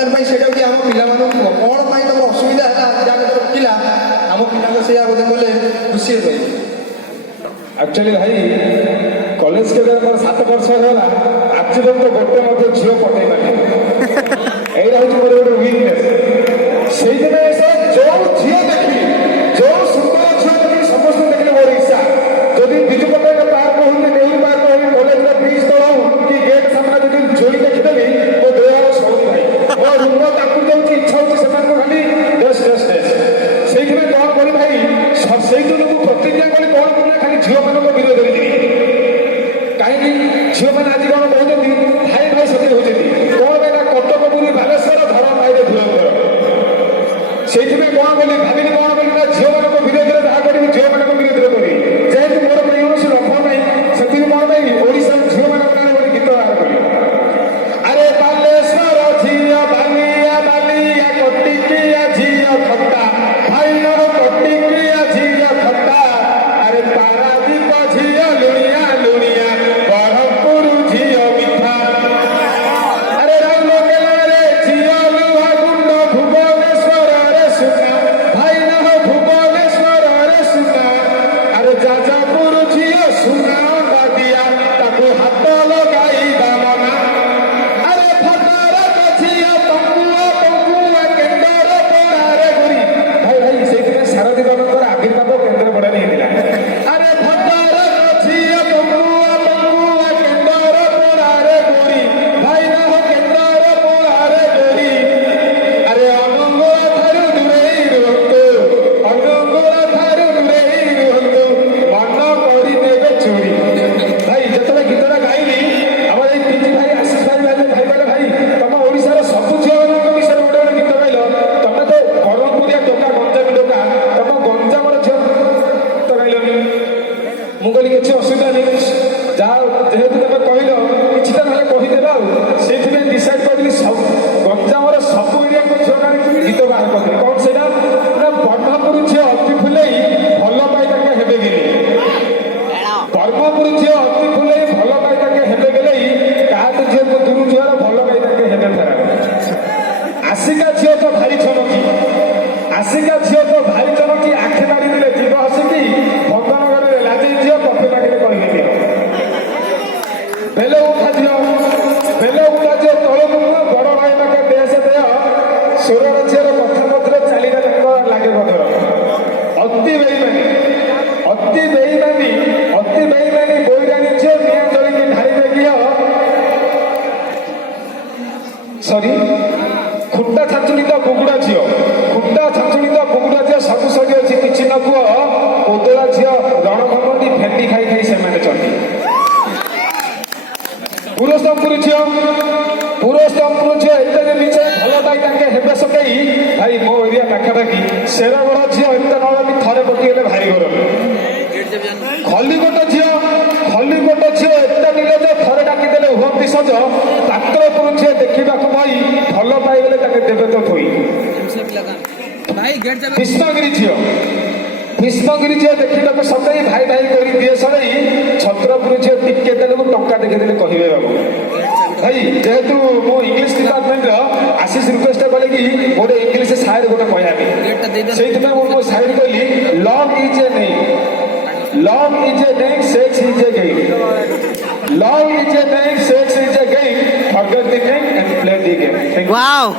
ବର୍ତ୍ତମାନ ସେଇଟା ବି ଆମ ପିଲାମାନଙ୍କୁ କ'ଣ ପାଇଁ ତମ ଅସୁବିଧା ହେଲା ଯାହା ରଖିଲା ଆମ ପିଲାଙ୍କ ସେଇଆ ବୋଧେ କଲେ ଖୁସି ହେବେ। ଆକ୍ଚୁଆଲି ଭାଇ କଲେଜ କେବେ ମୋର 7 ବର୍ଷ ହେଲା ଆଜି ପର୍ଯ୍ୟନ୍ତ ଗୋଟେ ମଧ୍ୟ ଝିଅ ପଠେଇ ନାହିଁ। ଏଇଟା ହଉଛି ମୋର ଗୋଟେ ୱିକନେସ୍। ସେଇଥିପାଇଁ ସେ ଯୋଉ ଝିଅ ଦେଖିଲି ଯୋଉ ସୁନ୍ଦର ଝିଅ ଦେଖିଲି ସମସ୍ତଙ୍କୁ ଦେଖିଲେ ମୋର ଇଚ୍ଛା। ଯଦି ବିଜୁ ପଟ୍ଟନାୟକ ପାର୍କ ହଉ କି ନେହେରୁ ପାର୍କ ହଉ କଲେଜର ବ୍ରିଜ ତଳ ହଉ କି ଗେଟ୍ ସାମ୍ନା ଯଦି ଜୋଇ ଦେଖିଦେବି ମୋ ଦେହ ଆଉ ସଉନି ଭାଇ। ମୋ ରୁମ ତାକୁ ଯାଉଛି ଇଚ୍ଛା ହଉଛି ସେମାନଙ୍କୁ ଖାଲି ଡେସ୍ ଡେସ୍ ଡେସ୍। ସେଇଥିପାଇଁ କ'ଣ କଲି ଭାଇ ସେଇଦିନ ମୁଁ ପ୍ରତିଜ୍ଞା କଲି କ'ଣ କଲି ଖାଲି ଝିଅମାନଙ୍କ ବିରୋଧରେ ଯିବି। କାହିଁକି ଝିଅମାନେ ଆଜି କ'ଣ କହୁଛନ୍ତି ଭାଇ ଭାଇ ସତ୍ୟ ହଉଛନ୍ତି କ'ଣ ପାଇଁ ନା କଟକ ପୁରୀ ବାଲେଶ୍ୱର ଧର ଭାଇରେ ଧୁରନ୍ଧର। ସେଇଥିପାଇଁ କ'ଣ କଲି ଭାବିଲି କ'ଣ କଲି ନା ଝିଅମାନଙ୍କ ବିରୋଧରେ ଯାହା କରିବି ଝିଅମାନଙ୍କ ବିରୋଧରେ କରିବି। ଯେହେତୁ ମୋର କୌଣସି ଲକ୍ଷ୍ୟ ନାହିଁ ସେଥିପାଇଁ କ'ଣ ପାଇଁ ଓଡ଼ିଶାର ଝିଅମାନଙ୍କ ନାଁରେ ଗୋଟେ ଗୀତ ବାହାର କଲି। ଆରେ ବାଲେଶ୍ୱର ଝିଅ ବାଲିଆ ବାଲିଆ କଟିକିଆ ଝିଅ ଖଟା ଭାଇର କଟିକିଆ ଝିଅ ଖଟା। ଆରେ ପାରାଦୀପ ଝିଅ ଲୁଣିଆ ଲୁଣିଆ ବରହମପୁର ଝିଅ ମିଠା। ଆରେ ରାଉରକେଲାରେ ଝିଅ ଲୁହା ଗୁଣ୍ଡ ଭୁବନେଶ୍ୱରରେ ସୁନା ଭାଇନା ଭୁବନେଶ୍ୱରରେ ସୁନା। ଆରେ ଯାଜପୁର ଝିଅ ସୁନା ଅଣ୍ଡା ଦିଆ ତାକୁ ହାତ ଲଗାଇବା ମନା। ଆରେ ଭଦ୍ରକ ଝିଅ ପଙ୍କୁଆ ପଙ୍କୁଆ କେନ୍ଦ୍ର ପଡ଼ାରେ ଗୁରି ଭାଇ ଭାଇ ସେଇଥିପାଇଁ ସାରଥୀ ବାବାଙ୍କର ଆବିର୍ଭାବ କେନ୍ଦ୍ରାପଡ଼ାରେ ହେଇଥିଲା। ଆରେ ଭଦ୍ରକ ଝିଅ ପଙ୍କୁଆ ପଙ୍କୁଆ କେନ୍ଦ୍ର ପଡ଼ାରେ ଗୁରି ଭାଇନା କେନ୍ଦ୍ର ପଡ଼ାରେ ଗୁରି। ଆରେ ଅନୁଗୁଳ ଠାରୁ ଦୂରେଇ ରୁହନ୍ତୁ ଅନୁଗୁଳ ଠାରୁ ଦୂରେଇ ରୁହନ୍ତୁ ମନ କରିଦେବେ ଚୋରି। ଭାଇ ଯେତେବେଳେ ଗୀତଟା ଗାଇଲି ଆମର ଏଇ ତିନି ଭାଇ ଆଶିଷ ଭାଇ ଭାଇ କହିଲେ ଭାଇ ତମ ଓଡ଼ିଶାର ସବୁ ଝିଅମାନଙ୍କ ବିଷୟରେ ଗୋଟେ ଗୋଟେ ଗୀତ ଗାଇଲ। ତମେ ତ ବ୍ରହ୍ମପୁରିଆ ଟୋକା ଗଞ୍ଜାମୀ ଟୋକା ତମ ଗଞ୍ଜାମର ଝିଅ ଗୀତ ଗାଇଲନି। ମୁଁ କହିଲି କିଛି ଅସୁବିଧା ନାହିଁ ଯାହା ଯେହେତୁ ତମେ କହିଲ କିଛି ତ ନହେଲେ କହିଦେବା ଆଉ। ସେଇଥିପାଇଁ ଡିସାଇଡ୍ କରିଲି ସବୁ ଗଞ୍ଜାମର ସବୁ ଏରିଆକୁ ଝିଅ ଗୀତ ବାହାର କରିଦେଲି। କ'ଣ ସେଇଟା ନା ବ୍ରହ୍ମପୁର ଝିଅ ଅତି ଫୁଲେଇ ଭଲ ପାଇ ତାଙ୍କେ ହେବେ ଗିଲି। ବ୍ରହ୍ମପୁର ଝିଅ ଅତି ଫୁଲେଇ ଭଲ ପାଇ ତାଙ୍କେ ହେବେ ଗେଲେଇ କାହାକୁ ଝିଅ ଦୂର ଝିଅର ଭଲ ପାଇ ତାଙ୍କେ ହେବେ ଫେରା। ଆସିକା ଝିଅ ତ ଭାରି ଚମକି ଆସିକା ଝିଅ ତ ଭାରି ଚମକି ଆଖି ମାରିଦେଲେ ଯିବ ହସିକି ଭଗନଗରରେ ଲାଜେଇ ଝିଅ କଫି ମାଗିଲେ କହିବେ ଦିଅ। ବେଲ ଉଠା ଝିଅ ତଳକୁ ବଡ଼ ଭାଇ ପାଖେ ଦେଶ ଦେହ ସହରର ଝିଅର କଥା ମଧ୍ୟରେ ଚାଲିଲେ ତାଙ୍କ ଲାଗେ ବଦଳ। ଅତି ବେଇମାନି ବୋଇରାଣୀ ଝିଅ ନିଆଁ ଜଳିକି ଢାଳିବେ ଘିଅ ସରି ଖୁଣ୍ଟା ଛାଞ୍ଚୁଣିତ ବୁଗୁଡ଼ା ଝିଅ ସବୁ ସରି ଅଛି କିଛି ନ କୁହ ଉଦଳା ଝିଅ ରଣଭବନୀ ଭେଣ୍ଡି ଖାଇ ଖାଇ ସେମାନେ ଚଣ୍ଡୀ। ପୁରସ୍ତମପୁର ଝିଅ ଏତେ ମିଛେ ଭଲ ପାଇ ତାଙ୍କେ ହେବେ ସକେଇ ଭାଇ ମୋ ଏରିଆ ପାଖାପାଖି ଶେରଗଡ଼ ଝିଅ ଏତେ ନଳବି ଥରେ ପକେଇଲେ ଭାରି ଗରମ। ଖଲିକୋଟ ଝିଅ ଏତେ ନିଲଜ ଥରେ ଡାକିଦେଲେ ହୁଅନ୍ତି ସଜ। ପାତ୍ରପୁର ଝିଅ ଦେଖିବାକୁ ଭାଇ ଭଲ ପାଇଗଲେ ତାଙ୍କେ ଦେବେ ତ ଥୋଇ। ଭୀଷ୍ମଗିରି ଝିଅ ଦେଖିବାକୁ ସତେଇ ଭାଇ ଭାଇ କରି ଦିଏ ସରେଇ। ଛତ୍ରପୁର ଝିଅ ଟିକେ ଦେଲେ ଟଙ୍କା ଦେଖିଦେଲେ କହିବେ ବାବୁ। ଭାଇ ଯେହେତୁ ମୁଁ ଇଂଲିଶ ଡିପାର୍ଟମେଣ୍ଟର ଆଶିଷ ରିକ୍ୱେଷ୍ଟ କଲେ କି ଗୋଟେ ଇଂଲିଶ ସାଏରୀ ଗୋଟେ କହିବା ପାଇଁ ସେଇଥିପାଇଁ ମୁଁ ମୋ ସାଏରୀ କହିଲି love is a name sex is a game. Love is a name, sex is a game. Forget the name and play the game. Thank you. Wow.